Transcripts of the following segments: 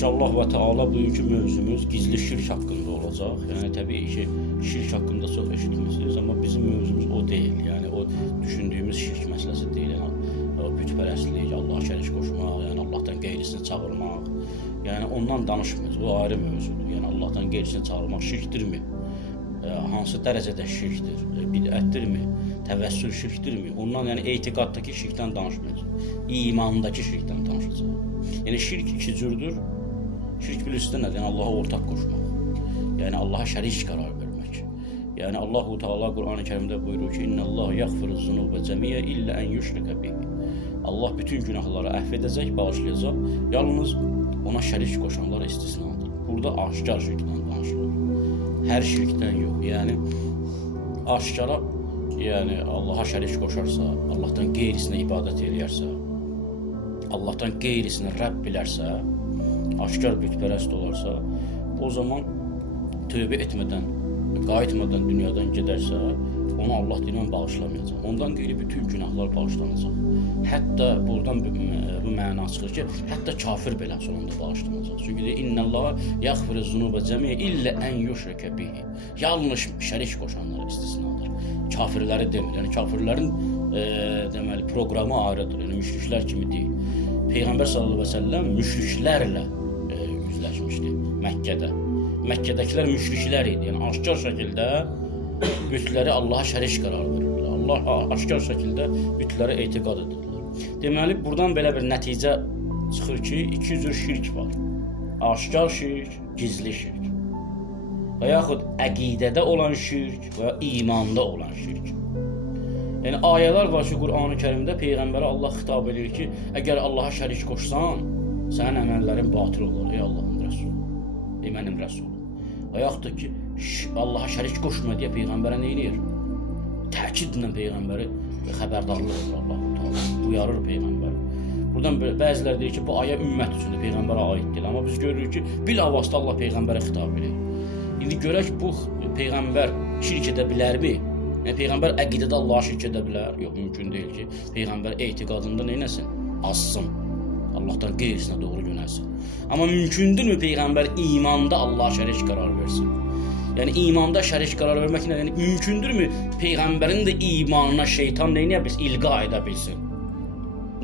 İnşallah və Teala bugünkü mövzumuz gizli şirk haqqında olacaq. Yəni təbii ki, şirk haqqında çox eşitmisiniz, amma bizim mövzumuz o deyil. Yəni o düşündüyümüz şirk məsələsi deyil. Yəni bütpərəstlik, Allaha şərik qoşmaq, yəni Allahdan qeyrisini çağırmaq. Yəni ondan danışmırıq. O ayrı mövzudur. Yəni Allahdan qeyrisini çağırmaq şirkdirmi? Hansı dərəcədə şirkdir? Bidətdirmi? Təvəssül şirkdirmi? Ondan yəni etiqaddakı şirkdən danışmırıq. İmandakı şirkdən danışacağıq. Yəni şirk iki cürdür. Şirk bilirsiniz nədir? Yəni Allaha ortaq qoşmaq. Yəni Allaha şərik qərar vermək. Yəni Allahu Teala Qur'an-ı Kərimdə buyurur ki: "İnnallahu yəğfiruz-zunuba cəmiə illə en yüşrikə bihi." Allah bütün günahları əfv edəcək, bağışlayacaq. Yalnız ona şərik qoşanlar istisnadır. Burada aşkar şirkdən danışılır. Hər şirkdən yox. Yəni aşkara, yəni Allaha şərik qoşarsa, Allahdan qeyrisinə ibadət eləyərsə, Allahdan qeyrisini Rəbb bilərsə, aşkar bütpərəst olarsa, o zaman tövbə etmədən, qayıtmadan dünyadan gedərsə, onu Allah dinən bağışlamayacaq. Ondan qeyri bütün günahlar bağışlanacaq. Hətta buradan bu məna çıxır ki, hətta kafir belə sonunda bağışlanacaq. Çünki deyir, "İnnallaha yəğfiruz-zunuba cəmiə illə en yüşrikə bihi." Yalnız şərik qoşanlar istisnadır. Kafirləri demir. Yəni kafirlərin deməli proqramı ayrıdır. Yəni müşriklər kimi deyil. Peyğəmbər sallallahu əleyhi və səlləm müşriklərlə üzləşmişdi Məkkədə. Məkkədəkilər müşriklər idi. Yəni aşkar şəkildə bütləri Allaha şərik qərar verirdilər. Allah aşkar şəkildə bütlərə etiqad edirdilər. Deməli buradan belə bir nəticə çıxır ki, iki cür şirk var. Aşkar şirk, gizli şirk. Və yaxud əqidədə olan şirk və imanda olan şirk. Yəni ayələr var ki, Qur'an-ı Kərimdə Peyğəmbərə Allah xitab edir ki, əgər Allaha şərik qoşsan, sənin əməllərin batıl olur, ey Allahın Rəsulu, ey mənim Rəsulum. Və yaxud da ki, Allaha şərik qoşma deyə Peyğəmbərə nə edir? Təkidlə Peyğəmbəri xəbərdarlıq edir Allah-u Teala, uyarır Peyğəmbəri. Buradan bəziləri deyir ki, bu ayə ümmət üçündür, Peyğəmbərə aid deyil. Amma biz görürük ki, bilavasitə Allah Peyğəmbərə xitab edir. İndi görək bu Peyğəmbər şirk edə bilərmi? Yəni Peyğəmbər əqidədə Allaha şirk edə bilər? Yox, mümkün deyil ki, Peyğəmbər etiqadında neynəsin? Azsın. Allahdan qeyrisinə doğru yönəlsin. Amma mümkündürmü Peyğəmbər imanda Allaha şərik qərar versin? Yəni imanda şərik qərar vermək nə? Yəni mümkündürmü Peyğəmbərin də imanına şeytan nə edə bilsin? İlqa edə bilsin?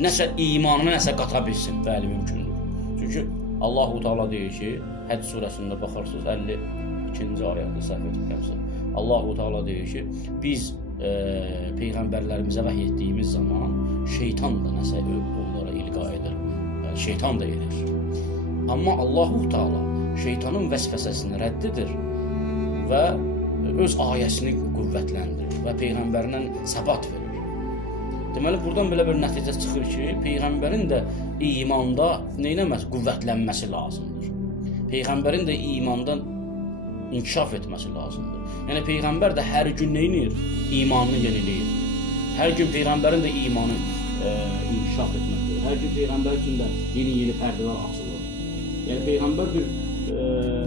Nəsə imanına nəsə qata bilsin? Bəli, mümkündür. Çünki Allahu Teala deyir ki, Həcc surəsində baxarsınız 52-ci ayədə səhv etmirəmsə. Allahu Teala deyir ki, biz peyğəmbərlərimizə vəhy etdiyimiz zaman şeytan da nəsə onlara ilqa edir. Yəni şeytan da edir. Amma Allahu Teala şeytanın vəsvəsəsini rədd edir və öz ayəsini qüvvətləndirir və peyğəmbərindən səbat verir. Deməli buradan belə bir nəticə çıxır ki, peyğəmbərin də imanda neynəməz qüvvətlənməsi lazımdır. Peyğəmbərin də imandan inkişaf etməsi lazımdır. Yəni Peyğəmbər də hər gün nə edir? İmanını yeniləyir. Hər gün Peyğəmbərin də imanı inkişaf etməkdir. Hər gün Peyğəmbər üçün də yeni pərdələr açılır. Yəni Peyğəmbər bir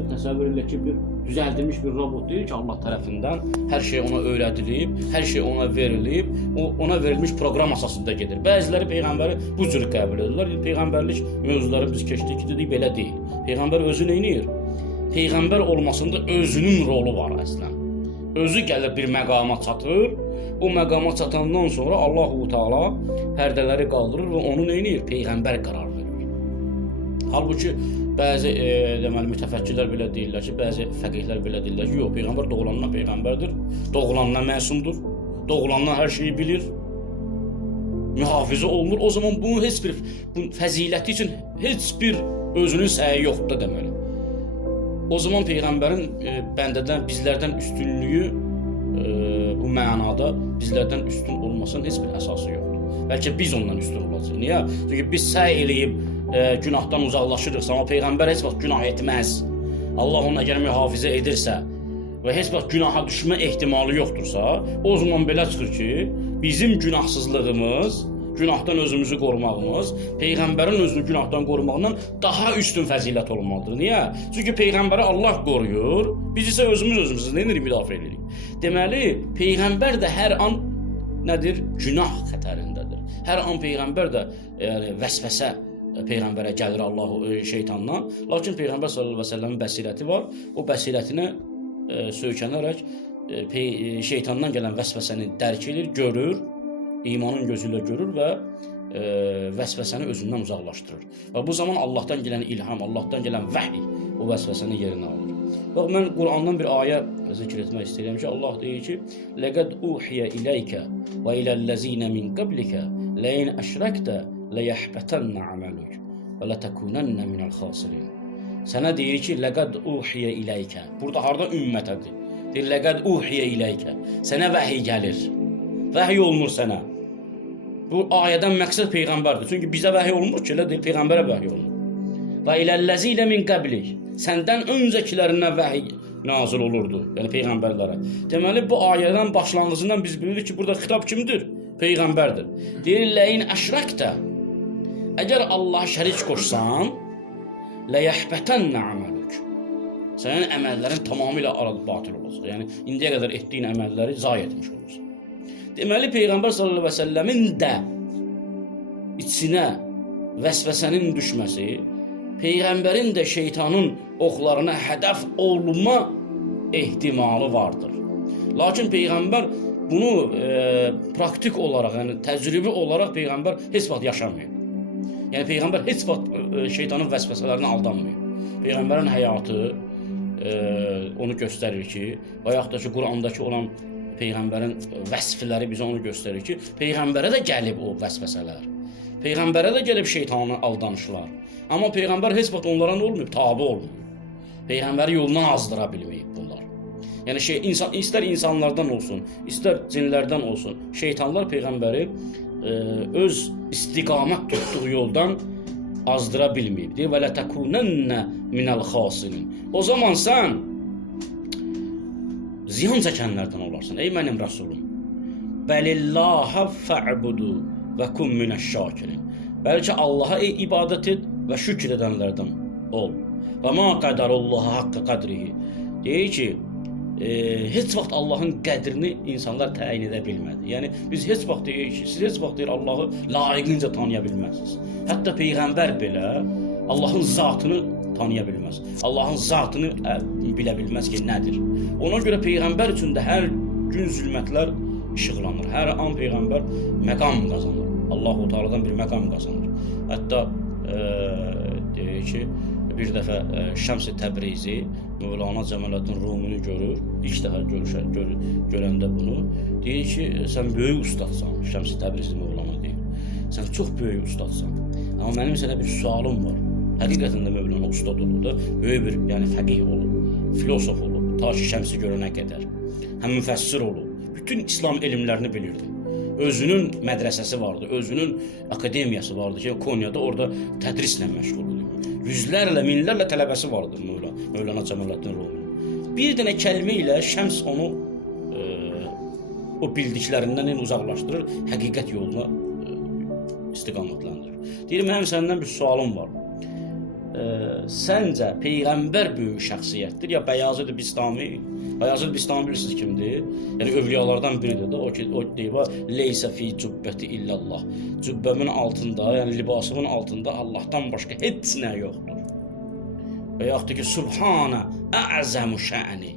təsəvvür elə ki, bir düzəldilmiş bir robot deyil ki, Allah tərəfindən hər şey ona öyrədilib, hər şey ona verilib, ona verilmiş proqram əsasında gedir. Bəziləri Peyğəmbəri bu cür qəbul edirlər. Peyğəmbərlik mövzuları biz keçdik ki, dedik belə deyil. Peyğəmbər özü nə edir? Peyğəmbər olmasında özünün rolu var əslən. Özü gəlir bir məqama çatır, o məqama çatandan sonra Allahu Teala pərdələri qaldırır və onu nə edir? Peyğəmbər qərar verir. Halbuki bəzi deməli mütəfəkkirlər belə deyirlər ki, bəzi fəqihlər belə deyirlər ki, yox, Peyğəmbər doğulandan Peyğəmbərdir, doğulandan məsumdur, doğulandan hər şeyi bilir, mühafizə olunur. O zaman bunun heç bir fəziləti üçün heç bir özünün səyi yoxdur deməli. O zaman Peyğəmbərin bəndədən, bizlərdən üstünlüyü bu mənada bizlərdən üstün olmasının heç bir əsası yoxdur. Bəlkə biz ondan üstün olacaq. Niyə? Çünki biz səy eləyib günahdan uzaqlaşırıqsa, amma Peyğəmbər heç vaxt günah etməz. Allah onu əgər mühafizə edirsə və heç vaxt günaha düşmə ehtimalı yoxdursa, o zaman belə çıxır ki, bizim günahsızlığımız, günahdan özümüzü qorumağımız Peyğəmbərin özünü günahdan qorumağından daha üstün fəzilət olmalıdır. Niyə? Çünki Peyğəmbəri Allah qoruyur, biz isə özümüzü nə edirik, müdafiə edirik. Deməli, Peyğəmbər də hər an nədir? Günah xətərindədir. Hər an Peyğəmbər də vəsvəsə Peyğəmbərə gəlir Allah şeytandan. Lakin Peyğəmbər sallallahu əleyhi və səlləmin bəsirəti var. O bəsirətinə söykənərək şeytandan gələn vəsvəsəni dərk edir, görür, imanın gözü ilə görür və vəsvəsəni özündən uzaqlaşdırır. Və bu zaman Allahdan gələn ilham, Allahdan gələn vəhy o vəsvəsəni yerinə alır. Bax, mən Qurandan bir ayə zikr etmək istəyirəm ki, Allah deyir ki, لَقَدْ أُوحِيَ إِلَيْكَ وَإِلَى الَّذِينَ مِنْ قَبْلِكَ لَئِنْ أَشْرَكْتَ لَيَحْبَطَنَّ عَمَلُكَ وَلَتَكُونَنَّ مِنَ الْخَاسِرِينَ. Sənə deyir ki, لَقَدْ أُوحِيَ إِلَيْكَ. Burada harda ümmətədir? Deyir, لَقَدْ أُوحِيَ إِلَيْكَ. Sənə vəhiy gəlir. Vəhiy olunur sənə. Bu ayədən məqsəd Peyğəmbərdir. Çünki bizə vəhiy olunmur ki, elə deyil, Peyğəmbərə vəhiy olunur. Və iləllezîne min qəblik. Səndən öncəkilərinə vəhiy nazil olurdu, yəni Peyğəmbərlərə. Deməli, bu ayədən başlanğıcından biz bilirik ki, burada xitab kimdir? Peyğəmbərdir. Deyir, ləyin əşrəkdə. Əgər Allah şərik qoşsan, ləyəhbətənnə əməlük. Sənin əməllərin tamamilə batıl olacaq. Yəni, indiyə qədər etdiyin əməlləri zayi etmiş olursan. Deməli, Peyğəmbər sallallahu əleyhi və səlləmin də içinə vəsvəsənin düşməsi, Peyğəmbərin də şeytanın oxlarına hədəf olma ehtimalı vardır. Lakin Peyğəmbər bunu praktik olaraq, yəni təcrübi olaraq Peyğəmbər heç vaxt yaşamıyor. Yəni Peyğəmbər heç vaxt şeytanın vəsvəsələrinə aldanmıyor. Peyğəmbərin həyatı onu göstərir ki, və yaxud da ki, Qurandakı olan Peyğəmbərin vəsfləri bizə onu göstərir ki, Peyğəmbərə də gəlib o vəsvəsələr. Peyğəmbərə də gəlib şeytanın aldanışlar. Amma Peyğəmbər heç vaxt onlara nə olmayıb? Tabi olmayıb. Peyğəmbəri yolundan azdıra bilməyib bunlar. Yəni istər insanlardan olsun, istər cinlərdən olsun, şeytanlar Peyğəmbəri öz istiqamət tutduğu yoldan azdıra bilməyib. Deyir, və lətəkunənnə minəl xasinin. O zaman sən ziyan çəkənlərdən olarsan, ey mənim Rəsulum. Bəlillahə fə'budu və kum minəşşakirin. Bəlkə Allaha ibadət et və şükür edənlərdən ol. Və ma qədərullaha haqqı qədrihi. Deyir ki, heç vaxt Allahın qədrini insanlar təyin edə bilmədi. Yəni, biz heç vaxt deyirik ki, siz heç vaxt deyir Allahı layiqincə tanıya bilməzsiniz. Hətta Peyğəmbər belə Allahın zatını tanıya bilməz. Allahın zatını bilə bilməz ki, nədir? Ona görə Peyğəmbər üçün də hər gün zülmətlər işıqlanır. Hər an Peyğəmbər məqam qazanır. Allah-u Teala'dan bir məqam qazanır. Hətta deyir ki, bir dəfə Şəms-i Təbrizi Mövlana Cəmaləddin Rumini görür. İlk dəfə görəndə bunu. Deyir ki, sən böyük ustadsan. Şəms-i Təbrizi Mövlana deyir. Sən çox böyük ustadsan. Amma mənim sənə bir sualım var. Həqiqətən də Mövlana ustad olub da, böyük bir fəqih olub, filosof olub, ta ki Şəmsi görənə qədər. Həm müfəssir olub, bütün İslam elmlərini bilirdi. Özünün mədrəsəsi vardı, özünün akademiyası vardı ki, Konya'da orada tədrislə məşğul oldu. Yüzlərlə, minlərlə tələbəsi vardı Mövlana Cəmaləddin Rumini. Bir dənə kəlmə ilə Şəms onu o bildiklərindən uzaqlaşdırır, həqiqət yoluna istiqamətləndirir. Deyir, mənim səndən bir sualım var. Səncə Peyğəmbər böyük şəxsiyyətdir ya Bəyazid Bistami? Bəyazid Bistami bilirsiniz kimdir? Yəni övliyalardan biridir də. O deyir, leysə fi cübbəti illallah. Cübbəmin altında, yəni libasımın altında Allahdan başqa heç nə yoxdur. Və yaxud da ki, Subhanə əzəmu şəni.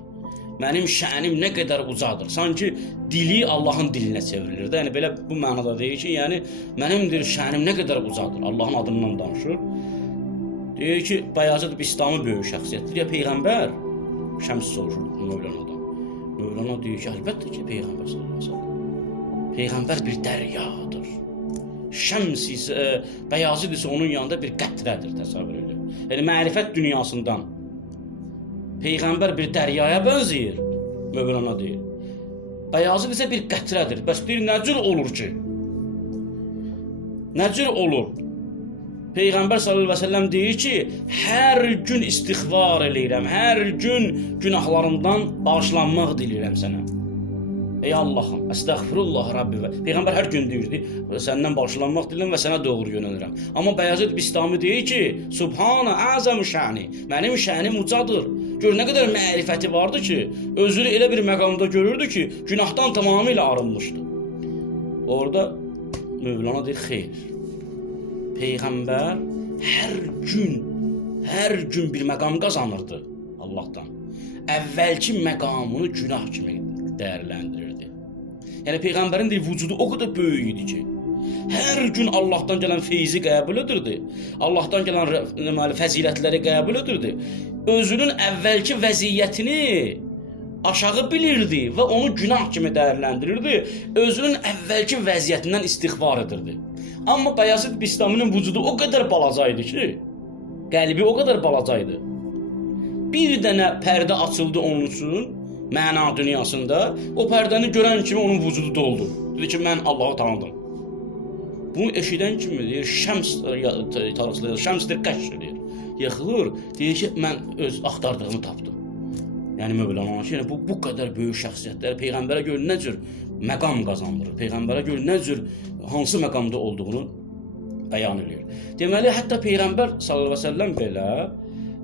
Mənim şənim nə qədər ucadır. Sanki dili Allahın dilinə çevrilir də. Yəni belə bu mənada deyir ki, yəni mənimdir şənim nə qədər ucadır. Allahın adından danışır. Deyir ki, Bəyazid Bistami böyük şəxsiyyətdir ya Peyğəmbər? Şəms soruşur Mövlanadan. Mövlana deyir ki, əlbəttə ki, Peyğəmbər sallallahu əleyhi və səlləm. Peyğəmbər bir dəryadır. Şəms isə, Bəyazid isə onun yanında bir qətrədir, təsəvvür edin. Yəni mərifət dünyasından Peyğəmbər bir dəryaya bənzəyir, Mövlana deyir. Bəyazid isə bir qətrədir. Bəs deyir, nə cür olur ki? Nə cür olur? Peyğəmbər sallallahu əleyhi və səlləm deyir ki, hər gün istiğfar eləyirəm, hər gün günahlarımdan bağışlanmaq diləyirəm sənə. Ey Allahım, əstəğfirullah Rabbi. Peyğəmbər hər gün deyirdi, səndən bağışlanmaq diləyirəm və sənə doğru yönəlirəm. Amma Bəyazid Bistami deyir ki, Subhanə əzəmu şəni, mənim şənim ucadır. Gör, nə qədər mərifəti vardı ki, özünü elə bir məqamda görürdü ki, günahdan tamamilə arınmışdı. Orada Mövlana deyir, xeyr. Peyğəmbər hər gün bir məqam qazanırdı Allahdan. Əvvəlki məqamını günah kimi dəyərləndirirdi. Yəni Peyğəmbərin də vücudu o qədər böyük idi ki, hər gün Allahdan gələn feyzi qəbul edirdi. Allahdan gələn fəzilətləri qəbul edirdi. Özünün əvvəlki vəziyyətini aşağı bilirdi və onu günah kimi dəyərləndirirdi. Özünün əvvəlki vəziyyətindən istiğfar edirdi. Amma Bayazid Bistaminin vücudu o qədər balaca idi ki, qəlbi o qədər balaca idi. Bir dənə pərdə açıldı onun üçün, məna dünyasında, o pərdəni görən kimi onun vücudu doldu. Dedi ki, mən Allahı tanıdım. Bunu eşidən kimi deyir, Şəms tarixçiləri, Şəmsdir qəşr edir. Yıxılır, deyir ki, mən öz axtardığımı tapdım. Yəni Mövlana ki, bu qədər böyük şəxsiyyətlər Peyğəmbərə görə nə cür məqam qazandırır, Peyğəmbərə görə nə cür hansı məqamda olduğunu bəyan edir. Deməli, hətta Peyğəmbər sallallahu əleyhi və səlləm belə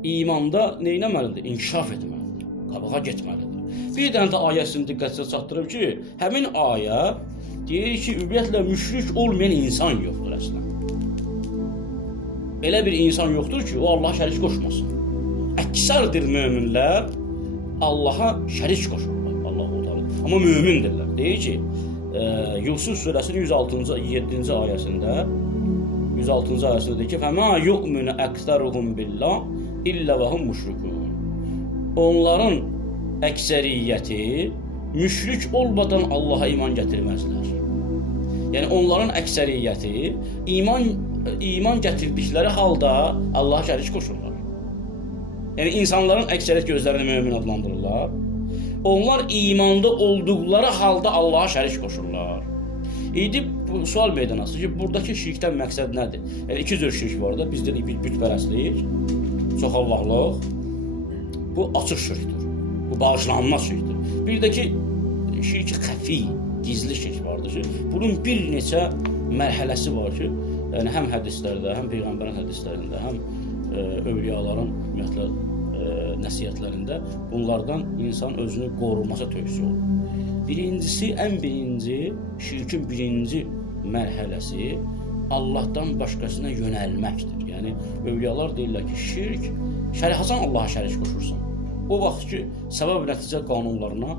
imanda nə etməlidir? İnkişaf etməlidir, qabağa getməlidir. Bir dənə də ayəsini diqqətinizə çatdırıb ki, həmin ayə deyir ki, ümumiyyətlə müşrik olmayan insan yoxdur əslən. Elə bir insan yoxdur ki, o Allaha şərik qoşmasın. Əksərdir möminlər Allaha şərik qoşurlar. Amma mömindirlər. Deyir ki, Yusuf surəsinin 106-cı 7-ci ayəsində 106-cı ayəsində deyir ki, "Fəmā yu'minu əksəruhum billah illə və hum müşrikun." Onların əksəriyyəti müşrik olmadan Allaha iman gətirməzlər. Yəni onların əksəriyyəti iman gətirdikləri halda Allaha şərik qoşurlar. Yəni insanların əksəriyyət gözlərini mömin adlandırırlar. Onlar imanda olduqları halda Allaha şərik qoşurlar. İndi sual meydana çıxır ki, buradakı şirkdən məqsəd nədir? Yəni iki cür şirk var da, bizdə bütpərəstlik, çoxallaqlıq. Bu açıq şirkdir. Bu bağışlanmaz şirkdir. Bir də ki şirk xəfi, gizli şirk vardır ki, bunun bir neçə mərhələsi var ki, yəni həm hədislərdə, həm Peyğəmbərin hədislərində, həm övliyaların ümumiyyətlə nəsihətlərində bunlardan insan özünü qorunması tövsiyə olunur. Birincisi, ən birinci, şirkin birinci mərhələsi Allahdan başqasına yönəlməkdir. Yəni, övliyalar deyirlər ki, Hasan Allaha şərik qoşursan. O vaxt ki, səbəb-nəticə qanunlarına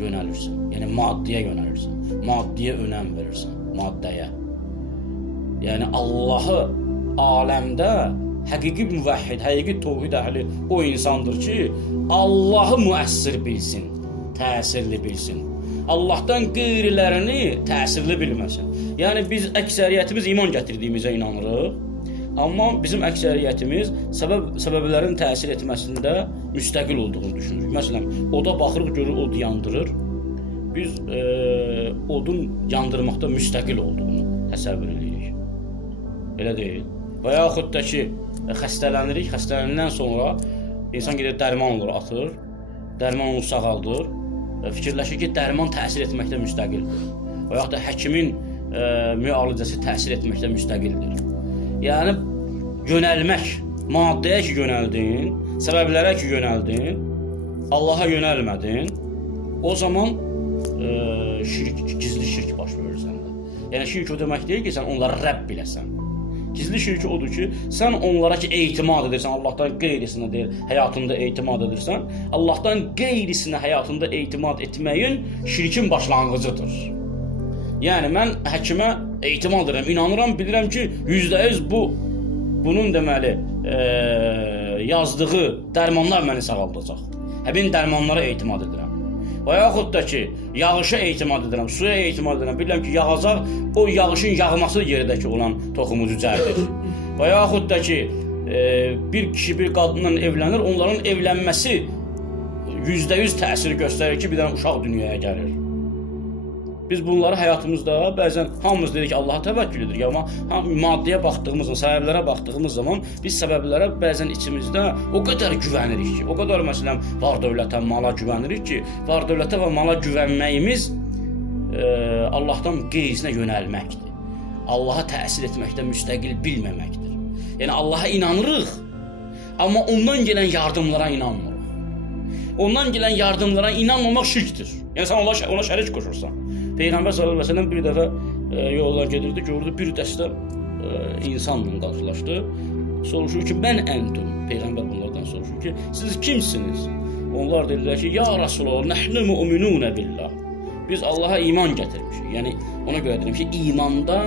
yönəlirsən. Yəni, maddiyə yönəlirsən. Maddiyə önəm verirsən, maddəyə. Yəni, Allahı aləmdə həqiqi müvəhhid, həqiqi təvhid əhli o insandır ki, Allahı müəssir bilsin, təsirli bilsin. Allahdan qeyrilərini təsirli bilməsin. Yəni biz əksəriyyətimiz iman gətirdiyimizə inanırıq, amma bizim əksəriyyətimiz səbəblərin təsir etməsində müstəqil olduğunu düşünürük. Məsələn, oda baxırıq, görür od yandırır. Biz odun yandırmaqda müstəqil olduğunu təsəvvür edirik. Elə deyil. Və yaxud da ki, xəstələnirik, xəstələndən sonra insan gedir dərman olur, atır, dərman onu sağaldır, fikirləşir ki, dərman təsir etməkdə müstəqildir. Və yaxud da həkimin müalicəsi təsir etməkdə müstəqildir. Yəni, yönəlmək, maddəyə ki yönəldin, səbəblərə ki yönəldin, Allaha yönəlmədin, o zaman gizli şirk baş verir səndə. Yəni, şirk o demək deyil ki, sən onları Rəbb biləsən. Gizli şirki odur ki, sən onlara ki etimad edirsən, Allahdan qeyrisinə deyil, həyatında etimad edirsən, Allahdan qeyrisinə həyatında etimad etməyin şirkin başlanğıcıdır. Yəni, mən həkimə etimad edirəm, inanıram, bilirəm ki, %100 bunun deməli, yazdığı dərmanlar məni sağaldacaq. Həmin dərmanlara etimad edirəm. Və yaxud da ki, yağışa etimad edirəm, suya etimad edirəm, bilirəm ki, yağacaq, o yağışın yağması yerdəki olan toxumu cücərdir. Və yaxud da ki, bir kişi bir qadınla evlənir, onların evlənməsi %100 təsir göstərir ki, bir dənə uşaq dünyaya gəlir. Biz bunları həyatımızda bəzən hamımız dedik ki, Allaha təvəkkül edirik, amma maddiyə baxdığımız zaman, səbəblərə baxdığımız zaman biz səbəblərə bəzən içimizdə o qədər güvənirik ki, o qədər məsələn var-dövlətə, mala güvənirik ki, var-dövlətə və mala güvənməyimiz Allahdan qeyrisinə yönəlməkdir. Allaha təsir etməkdə müstəqil bilməməkdir. Yəni Allaha inanırıq, amma ondan gələn yardımlara inanmırıq. Ondan gələn yardımlara inanmamaq şirkdir. Yəni sən ona şərik qoşursan. Peyğəmbər sallallahu əleyhi və səlləm bir dəfə yoldan gedirdi, gördü bir dəstə insanla qarşılaşdı. soruşur ki, mən əntum. Peyğəmbər bunlardan soruşur ki, siz kimsiniz? Onlar dedilər ki, ya Rasulullah, nəhnu mu'minunə billah. Biz Allaha iman gətirmişik. Yəni, ona görə deyirəm ki, imanda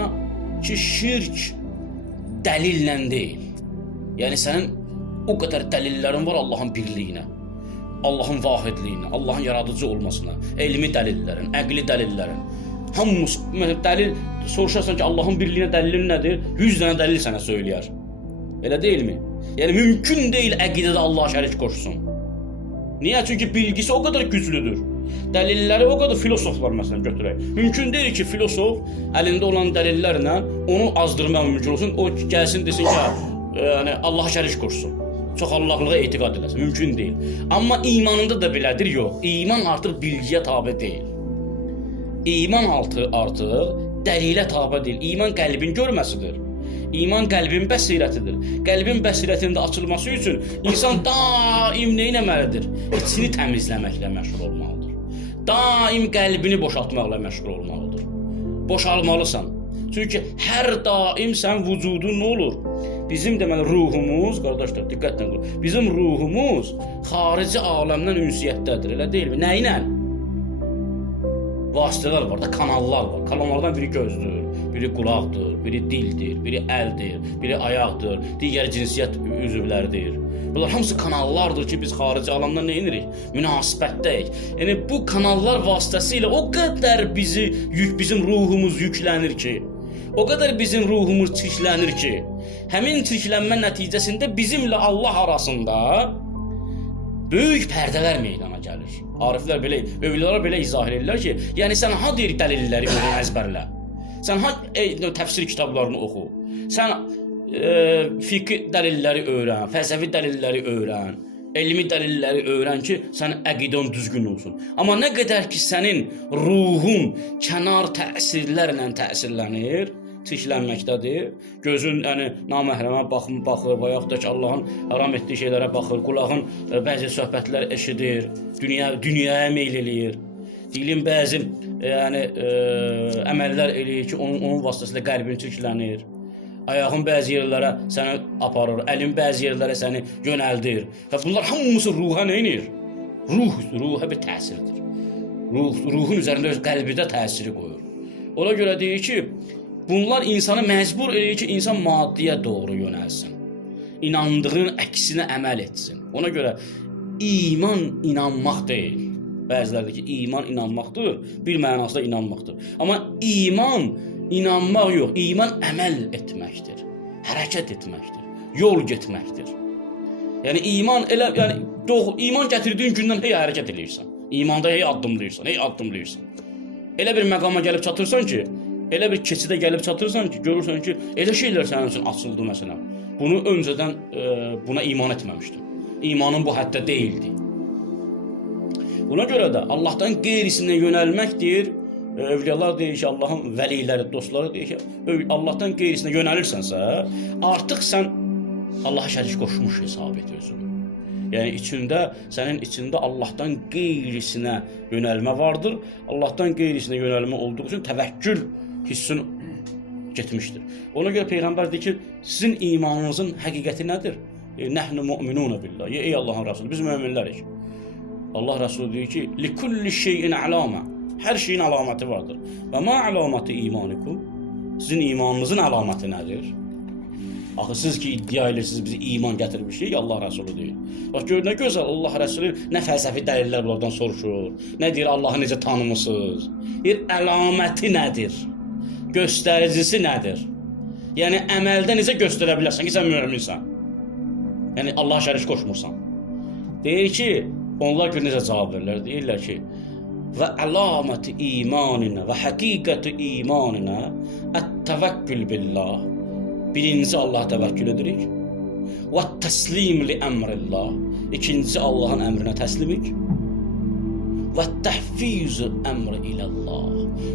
ki, şirk dəlillə deyil. Yəni, sənin o qədər dəlillərin var Allahın birliyinə, Allahın vahidliyinə, Allahın yaradıcı olmasına, elmi dəlillərin, əqli dəlillərin. Hamısı, dəlil, soruşarsan ki, Allahın birliyinə dəlilin nədir? 100 dənə dəlil sənə söyləyər. Elə deyilmi? Yəni, mümkün deyil əqidədə Allaha şərik qoşsun. Niyə? Çünki bilgisi o qədər güclüdür. Dəlilləri o qədər filosoflar məsələn götürək. Mümkün deyil ki, filosof əlində olan dəlillərlə onu azdırmaq mümkün olsun. O gəlsin desin ki, yəni, Allaha şərik qoşsun. Çox Allahlığa etiqad eləsin. Mümkün deyil. Amma imanında da belədir, yox. İman artıq bilgiyə tabe deyil. İman artıq dəlilə tabe deyil. İman qəlbin görməsidir. İman qəlbin bəsirətidir. Qəlbin bəsirətinin də açılması üçün insan daim nə etməlidir? İçini təmizləməklə məşğul olmalıdır. Daim qəlbini boşaltmaqla məşğul olmalıdır. Boşalmalısan. Çünki hər daim sən vücudun nə olur? Bizim deməli ruhumuz, qardaşlar, diqqətlə qulaq. Bizim ruhumuz xarici aləmdən ünsiyyətdədir, elə deyilmi? Nə ilə? Vasitələr var da, kanallar var. Kanallardan biri gözdür, biri qulaqdır, biri dildir, biri əldir, biri ayaqdır, digər cinsiyyət üzvləridir. Bunlar hamısı kanallardır ki, biz xarici aləmdən nə edirik? Münasibətdəyik. Yəni, bu kanallar vasitəsilə o qədər bizim ruhumuz yüklənir ki, o qədər bizim ruhumuz çirklənir ki, həmin çirklənmə nəticəsində bizimlə Allah arasında böyük pərdələr meydana gəlir. Ariflər belə, övliyalar belə izah edirlər ki, yəni sən ha deyir dəlilləri öyrən əzbərlə, sən ha təfsir kitablarını oxu, sən fiqh dəlilləri öyrən, fəlsəfi dəlilləri öyrən, elmi dəlilləri öyrən ki, sənin əqidən düzgün olsun. Amma nə qədər ki, sənin ruhun kənar təsirlərlə təsirlənir, çirklənməkdədir. Gözün naməhrəmə baxır və yaxud da ki, Allahın haram etdiyi şeylərə baxır, qulağın bəzi söhbətlər eşidir, dünyaya meyl eləyir. Dilin bəzi əməllər eləyir ki, onun vasitəsilə qəlbin çirklənir. Ayağın bəzi yerlərə səni aparır, əlin bəzi yerlərə səni yönəldir. Və bunlar hamısı ruha nə edir? Ruha bir təsirdir. Ruhun üzərində öz qəlbində təsiri qoyur. Ona görə deyir ki, bunlar insanı məcbur edir ki, insan maddiyə doğru yönəlsin. İnandığın əksinə əməl etsin. Ona görə iman inanmaq deyil. Bəzilərdir ki, iman inanmaqdır, bir mənasında inanmaqdır. Amma iman inanmaq yox, iman əməl etməkdir, hərəkət etməkdir, yol getməkdir. Yəni, iman gətirdiyin gündən hey hərəkət edirsən. İmanda hey addımlayırsan. Elə bir məqama gəlib çatırsan ki, elə bir keçidə gəlib çatırsan ki, görürsən ki, elə şeylər sənin üçün açıldı məsələn. Bunu öncədən buna iman etməmişdim. İmanın bu həddə deyildi. Buna görə də Allahdan qeyrisinə yönəlmək deyir, övliyalar deyir ki, Allahın vəliləri, dostları deyir ki, Allahdan qeyrisinə yönəlirsənsə, artıq sən Allaha şərik qoşmuş hesab et özünü. Yəni, sənin içində Allahdan qeyrisinə yönəlmə vardır. Allahdan qeyrisinə yönəlmə olduğu üçün təvəkkül hissin getmişdir. Ona görə Peyğəmbər deyir ki, sizin imanınızın həqiqəti nədir? Nəhnu mu'minunə billah. Ey Allahın Rasulü, biz möminlərik. Allah Rasulü deyir ki, likulli şeyin əlamə. Hər şeyin əlaməti vardır. Və ma əlaməti imanikum? Sizin imanınızın əlaməti nədir? Axı siz ki, iddia edirsiniz, biz iman gətirmişik, Allah Rasulü deyir. Bax, gör nə gözəl, Allah Rasulü nə fəlsəfi dəlillər onlardan soruşur, nə deyir, Allahı necə tanımısınız? Deyir, əlaməti nədir? Göstəricisi nədir? Yəni, əməldə necə göstərə bilərsən ki, sən möminsən? Yəni, Allaha şərik qoşmursan. Deyir ki, onlar necə cavab verirlər? Deyirlər ki, və əlaməti imanina və həqiqəti imanina ət-təvəkkül billah. Birincisi Allaha təvəkkül edirik. Və təslim li əmrillah. İkincisi Allahın əmrinə təslimik. Və təhfizu əmri ilallah.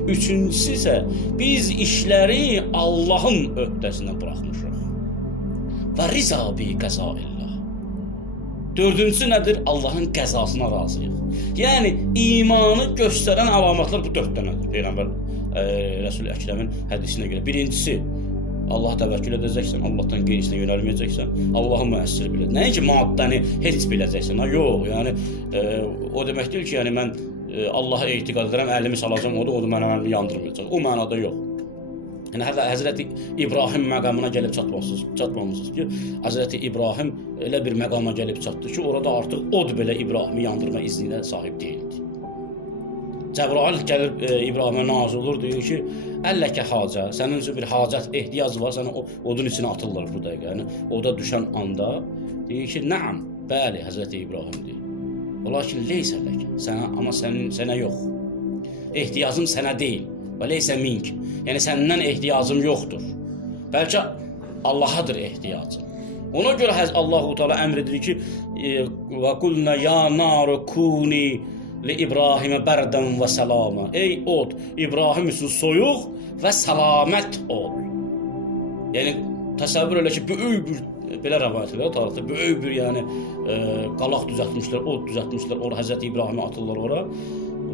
Üçüncüsü isə biz işləri Allahın öhdəsinə buraxmışıq. Və riza bi qəzaillah. Dördüncüsü nədir? Allahın qəzasına razıyıq. Yəni, imanı göstərən əlamətlər bu 4 dənədir. Peyğəmbər Rəsul-i Əkrəmin hədisinə görə. Birincisi, Allah təvəkkül edəcəksən, Allahdan qeyrisinə yönəlməyəcəksən, Allahı müəssir bilir. Nəinki maddəni heç biləcəksən. Ha, yox, yəni o demək deyil ki, yəni mən Allaha etiqad edirəm, əlimi salacağam, o da mənim əlimi yandırmayacaq. O mənada yox. Yəni Həzrəti İbrahim məqamına gəlib çatmamısınız ki, Həzrəti İbrahim elə bir məqama gəlib çatdı ki, orada artıq od belə İbrahimi yandırma izninə sahib deyildi. Cəbrail gəlir İbrahimə nazil olur, deyir ki, əlləkkə hacə, sənin üçün bir hacət, ehtiyac var, səni odun içinə atırlar bu dəqiqə. Yəni, oda düşən anda deyir ki, nəam, bəli, Həzrəti İbrahim deyir. Lakin leysə ləkə, amma sənə yox. Ehtiyacım sənə deyil. Və leysə mink. Yəni, səndən ehtiyacım yoxdur. Bəlkə Allahadır ehtiyacım. Ona görə Allah-u Teala əmr edir ki, və qulnə ya naru kuni li İbrahimə bərdən və səlama. Ey od, İbrahim üçün soyuq və səlamət ol. Yəni, təsəvvür elə ki, böyük bir, belə rəvayət edir, tarixdə böyük bir, yəni, qalaq düzəltmişlər, od düzəltmişlər, orada Həzrəti İbrahimi atırlar ora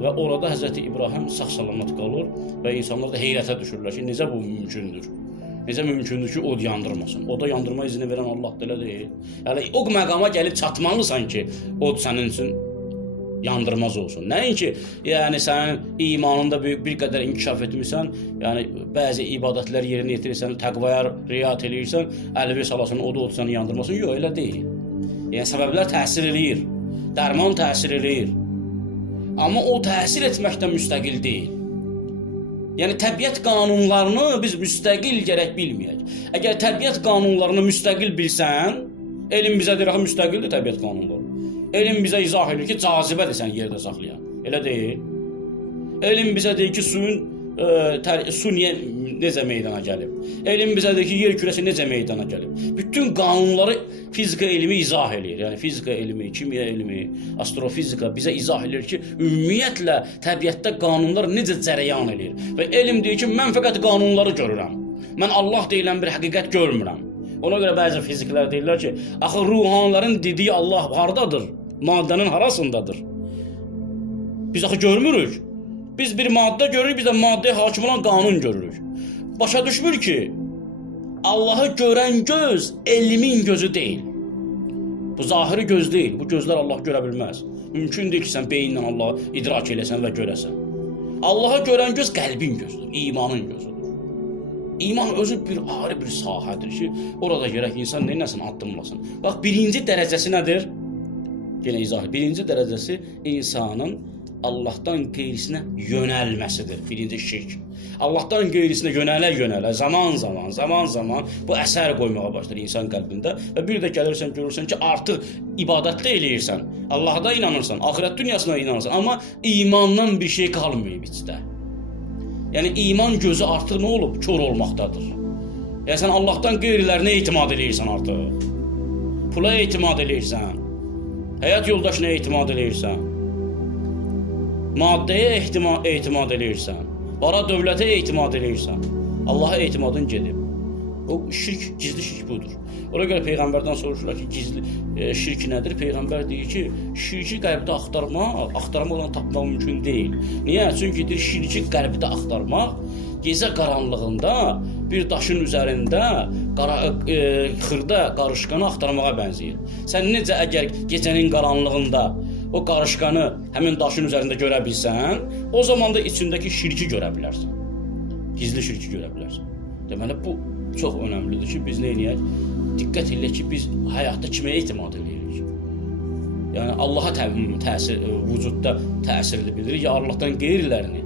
və orada Həzrəti İbrahim sağ-salamat qalır və insanlar da heyrətə düşürlər ki, necə bu mümkündür? Necə mümkündür ki, od yandırmasın? Oda yandırma izni verən Allah da elə deyil. Yəni, o məqama gəlib çatmalısan ki, od sənin üçün yandırmaz olsun. Nəinki, yəni sənin imanında bir qədər inkişaf etmirsən, yəni bəzi ibadətlər yerinə yetirirsən, təqvaya riayət edirsən, əlvi salasın, oda səni yandırmasın. Yox, elə deyil. Yəni səbəblər təsir eləyir, dərman təsir eləyir. Amma o təsir etməkdən müstəqil deyil. Yəni təbiət qanunlarını biz müstəqil gərək bilməyək. Əgər təbiət qanunlarını müstəqil bilsən, elm bizə deyir, müstəqildir təbiət qanunları. Elm bizə izah edir ki, cazibədir səni yerdə saxlayan. Elə deyil. Elm bizə deyir ki, su necə meydana gəlib. Elm bizə deyir ki, yer kürəsi necə meydana gəlib. Bütün qanunları fizika elmi izah edir. Yəni fizika elmi, kimya elmi, astrofizika bizə izah edir ki, ümumiyyətlə təbiətdə qanunlar necə cərəyan edir. Və elm deyir ki, mən fəqət qanunları görürəm. Mən Allah deyilən bir həqiqət görmürəm. Ona görə bəzi fiziklər deyirlər ki, axı ruhanların dediyi Allah hardadır? Maddənin harasındadır? Biz axı görmürük. Biz bir maddə görürük, biz də maddəyə hakim olan qanun görürük. Başa düşmür ki, Allahı görən göz elmin gözü deyil. Bu zahiri göz deyil. Bu gözlər Allah görə bilməz. Mümkün deyil ki, sən beyinlə Allahı idrak eləsən və görəsən. Allahı görən göz qəlbin gözüdür, imanın gözüdür. İman özü bir ayrı bir sahədir ki, orada gərək insan neyləsin, addımlasın. Bax, birinci dərəcəsi nədir? Yenə izah. Birinci dərəcəsi insanın Allahdan qeyrisinə yönəlməsidir. Birinci şirk. Allahdan qeyrisinə yönələ, zaman bu əsər qoymağa başlar insan qəlbində və bir də gəlirsən, görürsən ki, artıq ibadətdə eləyirsən, Allahda inanırsan, axirət dünyasına inanırsan, amma imandan bir şey qalmayıb içdə. Yəni, iman gözü artıq nə olub? Kör olmaqdadır. Yəni, sən Allahdan qeyrilərinə etimad eləyirsən artıq. Pula etimad eləyirsən. Həyat yoldaşına etimad eləyirsən. Maddəyə etimad eləyirsən. Bara dövlətə etimad eləyirsən. Allaha etimadın gedib. O şirk, gizli şirk budur. Ona görə Peyğəmbərdən soruşurlar ki, gizli şirk nədir? Peyğəmbər deyir ki, şirki qəlbdə axtarmaq olan tapmaq mümkün deyil. Niyə? Çünki şirki qəlbdə axtarmaq gecə qaranlığında bir daşın üzərində xırda qarışqanı axtarmağa bənzəyir. Sən necə əgər gecənin qaranlığında o qarışqanı həmin daşın üzərində görə bilsən, o zaman da içindəki şirki görə bilərsən. Gizli şirki görə bilərsən. Deməli, bu çox önəmlidir ki, biz neyniyək? Diqqət eləyək ki, biz həyatda kimə etimad eləyirik? Yəni, Allaha vücudda təsirli bilirik, ya Allahdan qeyrilərini.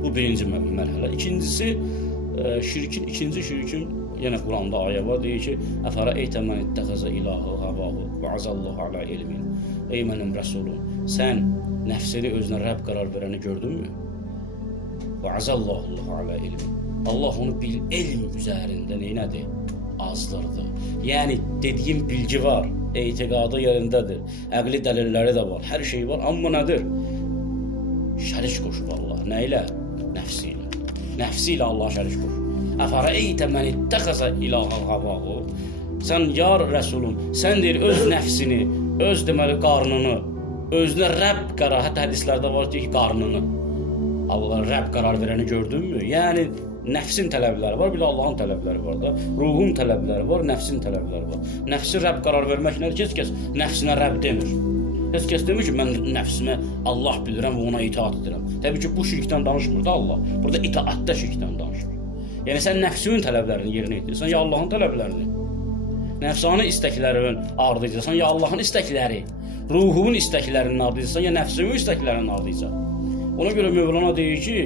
Bu birinci mərhələ. İkincisi, ikinci şirkin, yenə Quranda ayə var, deyir ki, əfərə eytəmən ittəxəzə ilahı həvahu və azallahu alə ilmin. Ey mənim rəsulum, sən nəfsini özünə Rəbb qərar verəni gördünmü? Və azallahu alə ilmin. Allah onu elm üzərində neynədir? Azdırdı. Yəni, dediyim bilgi var, etiqadı yerindədir, əqli dəlilləri də var, hər şey var, amma nədir? Şərik qoşub Allah. Nə ilə? Nəfsi ilə. Nəfsi ilə Allah şərik qoşub. Əfərəytə mən ittəxəzə ilahə həvahu. Sən, ya Rəsulum, sən deyir, öz nəfsini, öz deməli qarnını, özünə Rəbb qərar, hətta hədislərdə var ki, qarnını Allah Rəbb qərar verəni gördünmü? Yəni, Nəfsin tələbləri var, bir də Allahın tələbləri var da. Ruhun tələbləri var, nəfsin tələbləri var. Nəfsi Rəbb qərar vermək nədir? Heç kəs nəfsinə Rəbb demir. Heç kəs demir ki, mən nəfsimə Allah bilirəm və ona itaat edirəm. Təbii ki, bu şirkdən danışmır da Allah. Burada itaatda şirkdən danışır. Yəni sən nəfsinin tələblərini yerinə yetirirsən, ya Allahın tələblərini. Nəfsani istəklərin ardıysan, ya Allahın istəkləri. Ruhun istəklərinin ardıysan, ya nəfsinin istəklərinin ardıysan. Ona görə Mövlana deyir ki,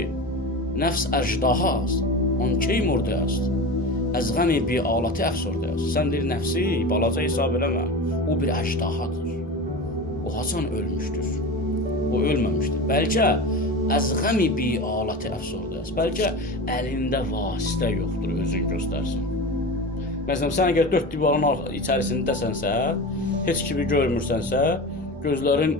nəfs əjdaha است، آن کی مرده است، از غم بی آلت افسرده است. Sən deyir nəfsi balaca hesab eləmə. O bir əjdahadır. O haçan ölmüşdür. O ölməmişdir. Bəlkə az غم بی آلت افسرده است. Bəlkə əlində vasitə yoxdur, özün göstərsin. Məsələn, sən əgər dörd divarın içərisindəsənsə, heç kimi görmürsənsə, gözlərin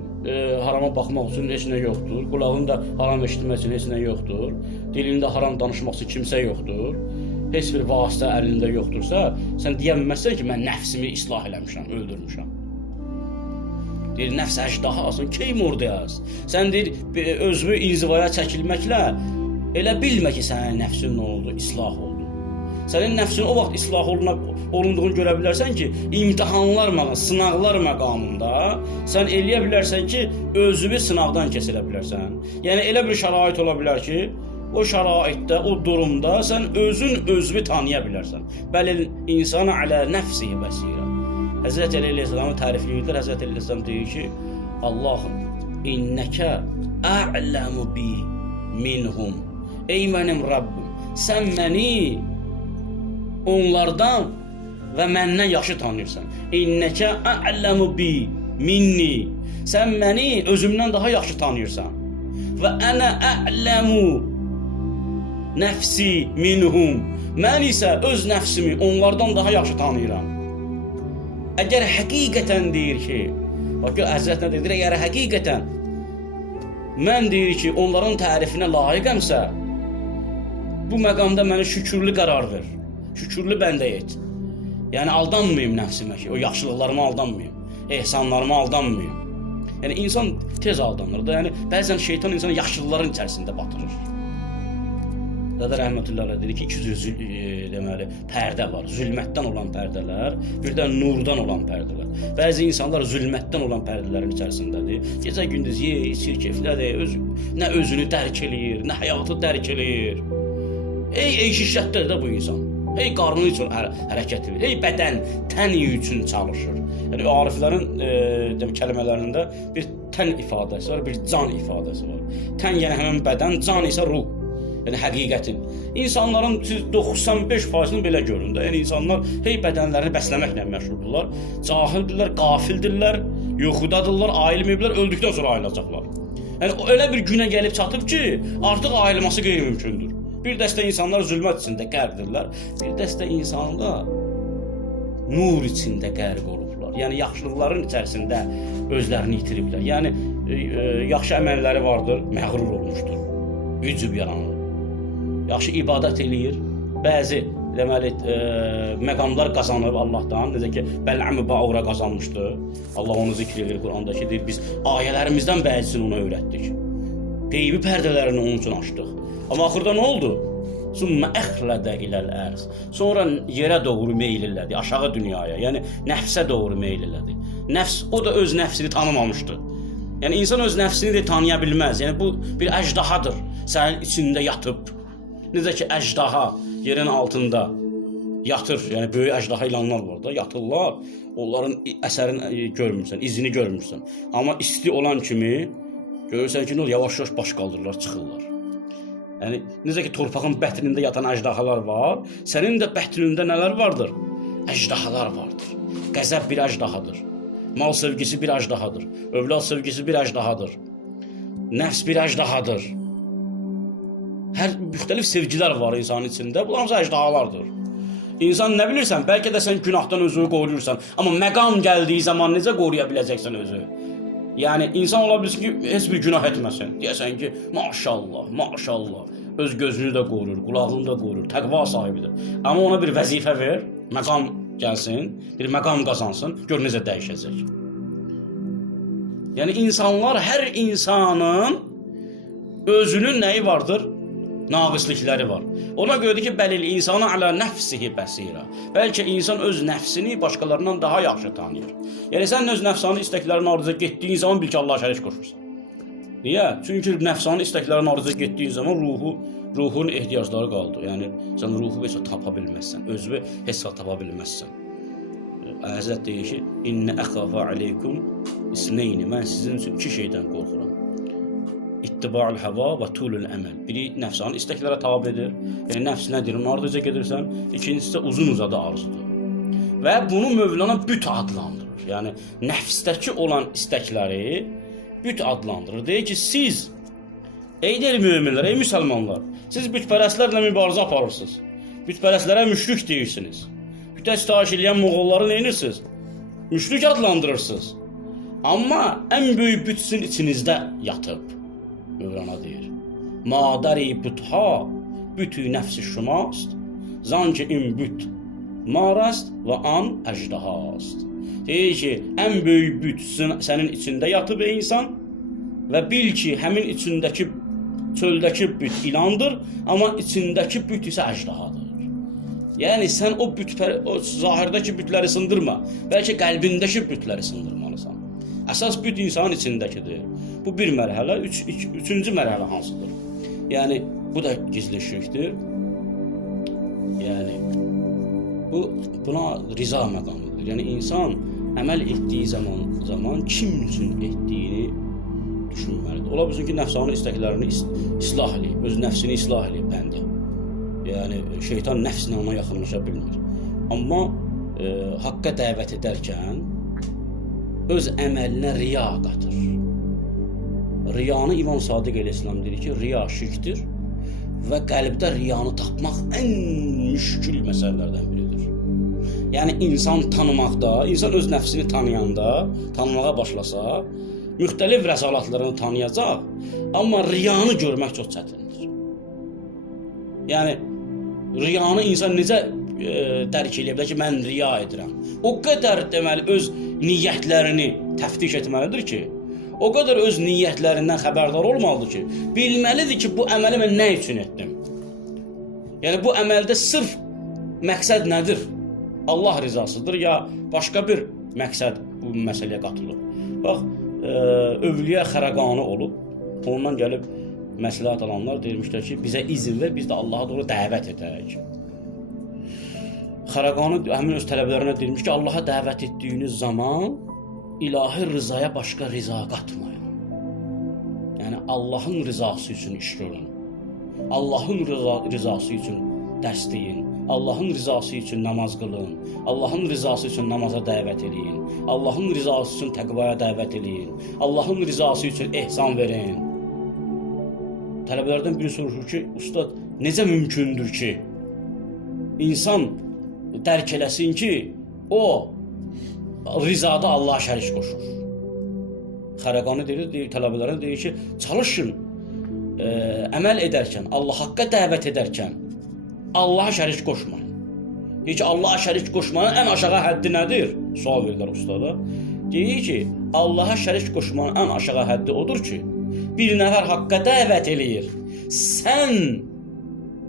harama baxmaq üçün heç nə yoxdur, qulağın da haram eşitmək üçün heç nə yoxdur, dilində haram danışmaq üçün kimsə yoxdur, heç bir vasitə əlində yoxdursa, sən deyəməzsən ki, mən nəfsimi islah eləmişəm, öldürmüşəm. Deyir, nəfs əjdaha asın, key murdayaz. Sən deyir, özünü inzivaya çəkilməklə elə bilmə ki, sənin nəfsin nə oldu, islah oldu. Sənin nəfsin o vaxt islah olunduğunu görə bilərsən ki, imtihanlar, sınaqlar məqamında sən eləyə bilərsən ki, özünü sınaqdan kəsilə bilərsən. Yəni, elə bir şərait ola bilər ki, o şəraitdə, o durumda sən özünü tanıya bilərsən. Bəli, insana alə nəfsi bəsirə. Həzrət Əli Aleyhisselamı tərifləyirlər. Həzrət Əli Aleyhisselam deyir ki, Allahım, innəkə a'ləmu bi minhum. Ey mənim Rabbim, sən məni onlardan və məndən yaxşı tanıyırsan. İnnəkə a'ləmu bi minni. Sən məni özümdən daha yaxşı tanıyırsan. Və ənə a'ləmu nəfsi minhum. Mən isə öz nəfsimi onlardan daha yaxşı tanıyıram. Əgər həqiqətən deyir ki, bax, Həzrət nə deyir, əgər həqiqətən mən deyir ki, onların tərifinə layiqəmsə, bu məqamda mənə şükürlü qərar ver. Şükürlü bəndə et. Yəni, aldanmayım nəfsimə ki, o yaxşılıqlarıma aldanmayım, ehsanlarıma aldanmayım. Yəni, insan tez aldanır da, yəni, bəzən şeytan insanı yaxşılıqların içərisində batırır. Dədə Rəhmətullah dedi ki, iki deməli, pərdə var. Zülmətdən olan pərdələr, bir də nurdan olan pərdələr. Bəzi insanlar zülmətdən olan pərdələrin içərisindədir. Gecə gündüz yeyir, içir, keyflədir, nə özünü dərk eləyir, nə həyatı dərk eləyir. Ey şişətdir də bu insan. Hey qarnı üçün hərəkət edir. Hey bədən, tən üçün çalışır. Yəni ariflərin kəlmələrində bir tən ifadəsi var, bir can ifadəsi var. Tən yəni həmin bədən, can isə ruh. Yəni həqiqətin. İnsanların 95%-ni belə görün də. Yəni insanlar hey bədənlərini bəsləməklə məşğuldurlar. Cahildirlər, qafildirlər, yuxudadırlar, ayılmayıblar, öldükdən sonra ayılacaqlar. Yəni elə bir günə gəlib çatıb ki, artıq ayılması qeyri-mümkündür. Bir dəstə insanlar zülmət içində qərqdirlər, bir dəstə insanlar nur içində qərq olublar. Yəni yaxşılıqların içərisində özlərini itiriblər. Yəni yaxşı əməlləri vardır, məğrur olmuşdur, ücub yaranır. Yaxşı ibadət eləyir, bəzi deməli məqamlar qazanır Allahdan, necə ki Bəl'am-ı Baura qazanmışdı. Allah onu zikr edir Quranda ki, deyir, biz ayələrimizdən bəzisini ona öyrətdik. Qeybi pərdələrini onun üçün açdıq. Amma axırda nə oldu? Sümmə əxlədə iləl-ərz. Sonra yerə doğru meyl elədi, aşağı dünyaya, yəni nəfsə doğru meyl elədi. Nəfs, o da öz nəfsini tanımamışdı. Yəni insan öz nəfsini də tanıya bilməz. Yəni bu bir əjdahadır, sənin içində yatıb. Necə ki, əjdaha yerin altında yatır, yəni böyük əjdaha ilanlar var da, yatırlar, onların əsərini görmürsən, izini görmürsən. Amma isti olan kimi görürsən ki, yavaş-yavaş baş qaldırırlar, çıxırlar. Yəni, necə ki, torpağın bətnində yatan əjdahalar var, sənin də bətnində nələr vardır? Əjdahalar vardır. Qəzəb bir əjdahadır. Mal sevgisi bir əjdahadır. Övlad sevgisi bir əjdahadır. Nəfs bir əjdahadır. Hər müxtəlif sevgilər var insanın içində, bunlar hamısı əjdahalardır. İnsan nə bilirsən, bəlkə də sən günahdan özünü qoruyursan, amma məqam gəldiyi zaman necə qoruya biləcəksən özü? Yəni, insan ola bilsin ki, heç bir günah etməsin. Deyəsən ki, maşallah, maşallah, öz gözünü də qoruyur, qulağını da qoruyur, təqva sahibidir. Amma ona bir vəzifə ver, məqam gəlsin, bir məqam qazansın, gör necə dəyişəcək. Yəni, insanlar, hər insanın özünün nəyi vardır? naqislikləri var. Ona görədir ki, bəlil insana alə nəfsihi bəsira. Bəlkə insan öz nəfsini başqalarından daha yaxşı tanıyır. Yəni sən öz nəfsani istəklərin ardınca getdiyin zaman bil ki, Allah şərik qoşursan. Niyə? Çünki nəfsani istəklərin ardınca getdiyin zaman ruhun ehtiyacları qaldı. Yəni sən ruhu heç tapa bilməzsən, özünü heç vaxt tapa bilməzsən. Həzrət deyir ki, İnnə əxafə aleykum isneyni. Mən sizin üçün iki şeydən qorxuram. İttiba'ul hava və tulul əməl. Biri nəfsani istəklərə tabidir. Yəni nəfs nədir? Onun ardınca gedirsən. İkincisi də uzun-uzadı arzudur. Və bunu Mövlana büt adlandırır. Yəni nəfsdəki olan istəkləri büt adlandırır. Deyir ki, siz ey deyil möminlər, ey müsəlmanlar, siz bütpərəstlərlə mübarizə aparırsınız. Bütpərəstlərə müşrik deyirsiniz. Bütə sitayiş eləyən moğolları neyinirsiniz? Müşrik adlandırırsınız. Amma ən böyük büt sizin içinizdə yatıb. Mövlana deyir. Madəri bütha bütü nəfsi şumast, zanki in büt marast və an əjdahast. Deyir ki, ən böyük büt sənin içində yatıb ey insan və bil ki, həmin içindəki çöldəki büt ilandır, amma içindəki büt isə əjdahadır. Yəni sən o zahirdəki bütləri sındırma, bəlkə qəlbindəki bütləri sındırmalısan. Əsas büt insanın içindəkidir. Bu bir mərhələ, üçüncü mərhələ hansıdır? Yəni bu da gizli şirkdir. Yəni buna riza məqamıdır. Yəni insan əməl etdiyi zaman kim üçün etdiyini düşünməlidir. Ola bilsin ki, nəfsani istəklərini islah eləyib, öz nəfsini islah eləyib bəndə. Yəni şeytan nəfsinə ona yaxınlaşa bilmir. Amma haqqa dəvət edərkən öz əməlinə riya qatır. Riyanı İmam Sadiq əleyhissalam deyir ki, riya şirkdir və qəlbdə riyanı tapmaq ən müşkül məsələlərdən biridir. Yəni insan tanımaqda, insan öz nəfsini tanıyanda, tanımağa başlasa, müxtəlif rəsalatlarını tanıyacaq, amma riyanı görmək çox çətindir. Yəni riyanı insan necə dərk eləyə bilər ki, mən riya edirəm. O qədər deməli öz niyyətlərini təftiş etməlidir ki, o qədər öz niyyətlərindən xəbərdar olmalıdır ki, bilməlidir ki, bu əməli mən nə üçün etdim? Yəni bu əməldə sırf məqsəd nədir? Allah rizasıdır ya başqa bir məqsəd bu məsələyə qatılır. Bax, Övliya Xərəqani olub, ondan gəlib məsləhət alanlar deyilmişlər ki, bizə izin ver, biz də Allaha doğru dəvət edək. Xərəqani həmin öz tələbələrinə deyilmiş ki, Allaha dəvət etdiyiniz zaman ilahi rızaya başqa riza qatmayın. Yəni Allahın rizası üçün iş görün. Allahın rizası üçün dərs deyin. Allahın rizası üçün namaz qılın. Allahın rizası üçün namaza dəvət edin. Allahın rizası üçün təqvaya dəvət edin. Allahın rizası üçün ehsan verin. Tələbələrdən biri soruşur ki, ustad, necə mümkündür ki, insan dərk eləsin ki, o rizada Allah şərik qoşur. Xərəqani deyir, tələbələrə deyir ki, çalışın, əməl edərkən, Allah haqqa dəvət edərkən, Allaha şərik qoşmayın. Deyir ki, Allaha şərik qoşmanın ən aşağı həddi nədir? Sual verirlər ustada. Deyir ki, Allaha şərik qoşmanın ən aşağı həddi odur ki, bir nəfər haqqa dəvət eləyir, sən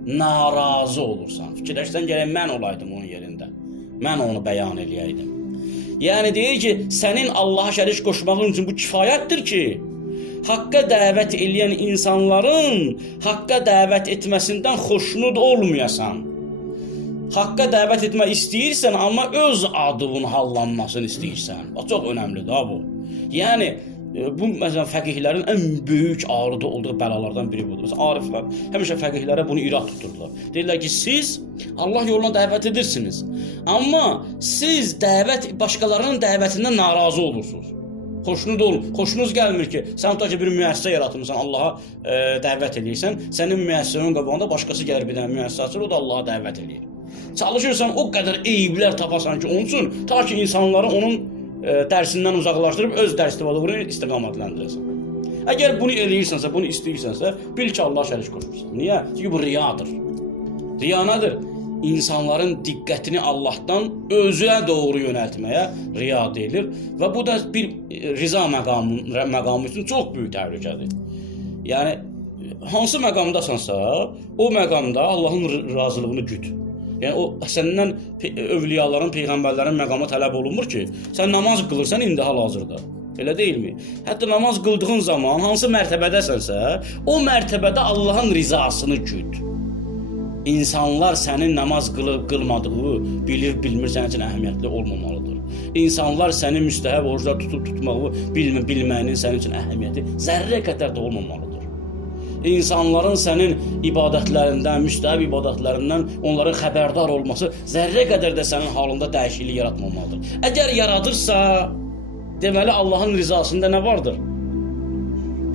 narazı olursan. Fikirləşsən gərək mən olaydım onun yerində. Mən onu bəyan eləyəydim. Yəni deyir ki, sənin Allaha şərik qoşmağın üçün bu kifayətdir ki, haqqa dəvət eləyən insanların haqqa dəvət etməsindən xoşnud olmayasan. Haqqa dəvət etmək istəyirsən, amma öz adının hallanmasını istəyirsən. Çox önəmlidir ha bu. Yəni bu məsələn fəqihlərin ən böyük ağrıda olduğu bəlalardan biri budur. Məsələn ariflər həmişə fəqihlərə bunu irad tuturlar. Deyirlər ki, siz Allah yoluna dəvət edirsiniz, amma siz başqalarının dəvətindən narazı olursunuz. Xoşunuz gəlmir ki, sən tutaq ki, bir müəssisə yaratmısan, Allaha dəvət edirsən, sənin müəssisənin qabağında başqası gəlir bir dənə müəssisə açır, o da Allaha dəvət edir. Çalışırsan o qədər eyiblər tapasan ki, onun üçün, ta ki insanları onun dərsindən uzaqlaşdırıb öz dərs istifadını istiqamətləndirəsən. Əgər bunu eləyirsənsə, bunu istəyirsənsə, bil ki, Allah şərik qoşursan. Niyə? Çünki bu riyadır. Riya nədir? İnsanların diqqətini Allahdan özünə doğru yönəltməyə riya deyilir və bu da bir riza məqamı üçün çox böyük təhlükədir. Yəni hansı məqamdasansa, o məqamda Allahın razılığını güt. Yəni o səndən övliyaların, peyğəmbərlərin məqamı tələb olunmur ki, sən namaz qılırsan indi hal-hazırda. Elə deyilmi? Hətta namaz qıldığın zaman hansı mərtəbədəsənsə, o mərtəbədə Allahın rizasını güt. İnsanlar sənin namaz qılıb qılmadığı bilir, bilmir, sənin üçün əhəmiyyətli olmamalıdır. İnsanlar sənin müstəhəb oruclar tutub tutmağı bilməyinin sənin üçün əhəmiyyəti zərrə qədər də olmamalıdır. İnsanların sənin ibadətlərindən, müstəhəb ibadətlərindən onların xəbərdar olması zərrə qədər də sənin halında dəyişiklik yaratmamalıdır. Əgər yaradırsa, deməli Allahın rizasında nə vardır?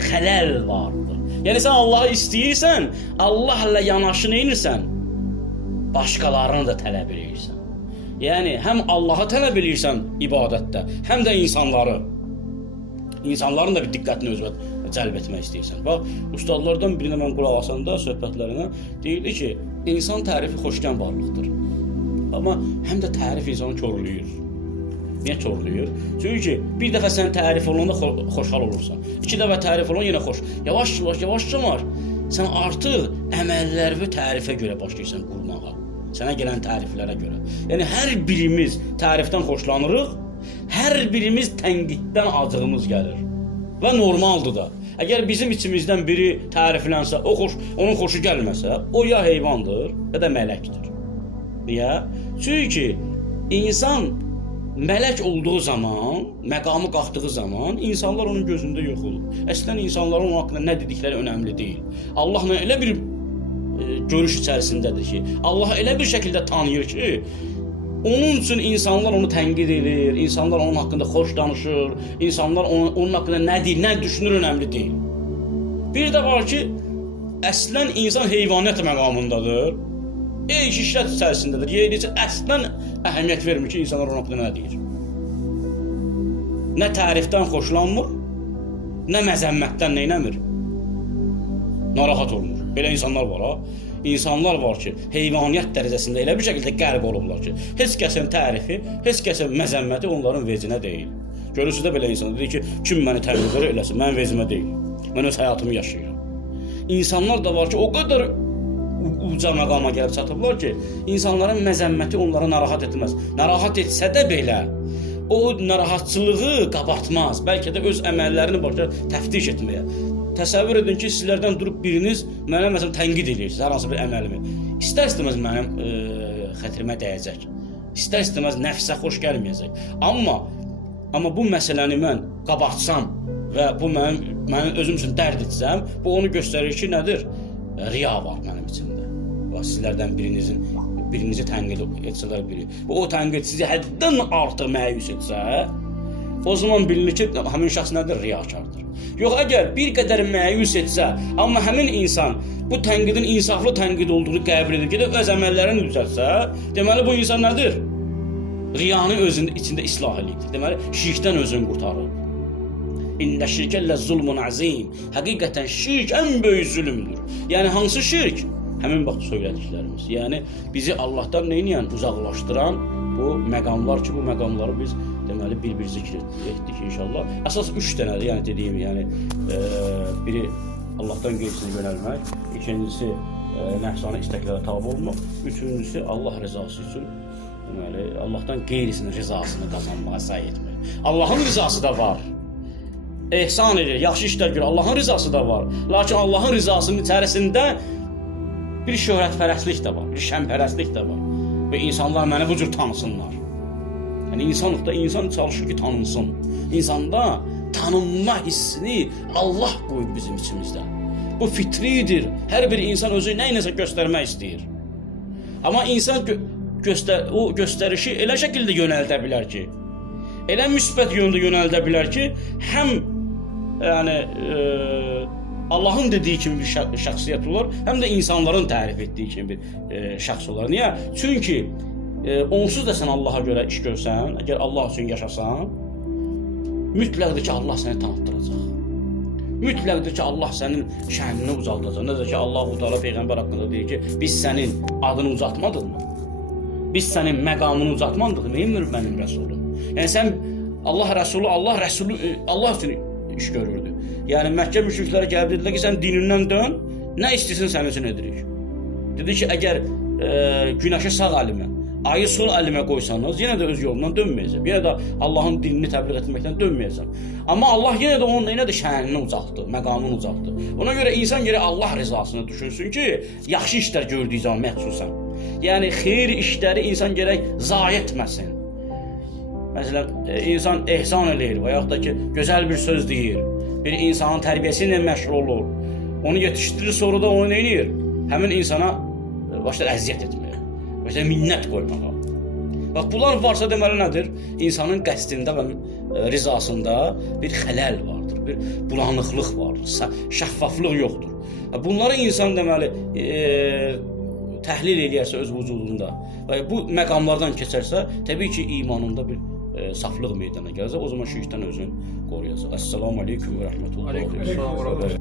Xələl vardır. Yəni sən Allahı istəyirsən, Allahla yanaşı neynirsən? Başqalarını da tələb edirsən. Yəni həm Allahı tələb edirsən ibadətdə, həm də insanları. İnsanların da bir diqqətini özünə cəlb etmək istəyirsən. Bax, ustadlardan birinə mən qulaq asanda söhbətlərinə deyirdi ki, insan tərifi xoşgən varlıqdır. Amma həm də tərif insanı korlayır. Niyə korlayır? Çünki bir dəfə sən tərif olunanda xoşhal olursan. 2 dəfə tərif olun yenə xoş. Yavaş-yavaş sən artıq əməlləri tərifə görə başlayırsan qurmağa. Sənə gələn təriflərə görə. Yəni hər birimiz tərifdən xoşlanırıq, hər birimiz tənqiddən acığımız gəlir. Və normaldır da. Əgər bizim içimizdən biri təriflənsə, onun xoşu gəlməsə, o ya heyvandır, ya da mələkdir. Niyə? Çünki insan mələk olduğu zaman, məqamı qalxdığı zaman insanlar onun gözündə yox olur. Əslən insanların onun haqqında nə dedikləri önəmli deyil. Allahla elə bir görüş içərisindədir ki, Allahı elə bir şəkildə tanıyır ki, onun üçün insanlar onu tənqid edir, insanlar onun haqqında xoş danışır, insanlar onun haqqında nə deyir, nə düşünür önəmli deyil. Bir də var ki, əslən insan heyvaniyyət məqamındadır. İşlət içərisindədir. Yeyilicə əslən əhəmiyyət vermir ki, insanlar onun haqqında nə deyir. Nə tərifdən xoşlanmır, nə məzəmmətdən neynəmir. Narahat olmur. Belə insanlar var ha. İnsanlar var ki, heyvaniyyət dərəcəsində elə bir şəkildə qərq olublar ki, heç kəsin tərifi, heç kəsin məzəmməti onların vecinə deyil. Görürsünüz də belə insan deyir ki, kim məni təqdir eləsin, mənim vecimə deyil. Mən öz həyatımı yaşayıram. İnsanlar da var ki, o qədər uca məqama gəlib çatıblar ki, insanların məzəmməti onları narahat etməz. Narahat etsə də belə, o narahatçılığı qabartmaz. Bəlkə də öz əməllərini başlar təftiş etməyə. Təsəvvür edin ki, sizlərdən durub biriniz mənə məsələn tənqid edirsiniz hər hansı bir əməlimi. İstər-istəməz mənim xətrimə dəyəcək. İstər-istəməz nəfsə xoş gəlməyəcək. Amma bu məsələni mən qabartsam və bu mənim özüm üçün dərd etsəm, bu onu göstərir ki, nədir? Riya var mənim içində. Və sizlərdən birinizi tənqid etsələr biri. O tənqid sizi həddən artıq məyus etsə, o zaman bilinir ki, həmin şəxs nədir? Riyakardır. Yox, əgər bir qədər məyus etsə, amma həmin insan bu tənqidin insaflı tənqid olduğunu qəbul edir, gedib öz əməllərini düzəltsə, deməli bu insan nədir? Riyanı özünün içində islah edir. Deməli, şirkdən özünü qurtarır. İnnə şirkə ləzzulmun azim. Həqiqətən şirk ən böyük zülümdür. Yəni hansı şirk? Həmin bax söylədiklərimiz. Yəni bizi Allahdan neyniyən uzaqlaşdıran bu məqamlar ki, bu məqamları biz deməli bir zikr etdik inşallah. Əsas 3 dənədir, yəni dediyim, yəni biri Allahdan qeyrisini yönəlmək, ikincisi nəfsani istəklərə tabe olmaq, üçüncüsü Allah rızası üçün deməli Allahdan qeyrisinin rızasını qazanmağa səy etmək. Allahın rızası da var. Ehsan edir, yaxşı işlər görür. Allahın rızası da var. Lakin Allahın rızasının içərisində bir şöhrətpərəstlik də var, bir şənpərəstlik də var. Və insanlar məni bu cür tanısınlar. Yəni insanlıqda insan çalışır ki, tanınsın. İnsanda tanınma hissini Allah qoyub bizim içimizdə. Bu fitridir. Hər bir insan özü nəyinəsə göstərmək istəyir. Amma insan o göstərişi elə şəkildə yönəldə bilər ki, elə müsbət yöndə yönəldə bilər ki, həm yəni Allahın dediyi kimi bir şəxsiyyət olar, həm də insanların tərif etdiyi kimi bir şəxs olar. Niyə? Çünki onsuz da sən Allaha görə iş görsən, əgər Allah üçün yaşasan, mütləqdir ki, Allah səni tanıtdıracaq. Mütləqdir ki, Allah sənin şənini uzaldacaq. Necə ki, Allah-u Teala Peyğəmbər haqqında deyir ki, biz sənin adını uzatmadıq mı? Biz sənin məqamını uzatmadıq mı? Ey mənim rəsulum. Yəni sən Allah Rəsulu Allah üçün iş görürdü. Yəni Məkkə müşrikləri gəlib dedilər ki, sən dinindən dön, nə istəsən sənin üçün edirik. Dedi ki, əgər günəşi sağ əlimə, ayı sol əlimə qoysanız, yenə də öz yolundan dönməyəcəm. Yenə də Allahın dinini təbliğ etməkdən dönməyəcəm. Amma Allah yenə də onun yenə də şənini ucaltdı, məqamını ucaltdı. Ona görə insan gərək Allah rızasını düşünsün ki, yaxşı işlər gördüyü zaman məxsusən. Yəni xeyir işləri insan gərək zayi etməsin. Məsələn, insan ehsan eləyir və yaxud da ki, gözəl bir söz deyir, bir insanın tərbiyəsi ilə məşğul olur, onu yetişdirir, sonra da onu nə edir? Həmin insana başlar əziyyət etməyə. Mesela minnət qoymağa. Bax, bunlar varsa deməli nədir? İnsanın qəsdində və rizasında bir xələl vardır, bir bulanıqlıq vardır, şəffaflıq yoxdur. Bunları insan deməli təhlil eləyərsə öz vücudunda və bu məqamlardan keçərsə, təbii ki, imanında bir saflıq meydana gələcək. O zaman şirkdən özünü qoruyacaq. Əssalamu aleykum və rəhmətullah.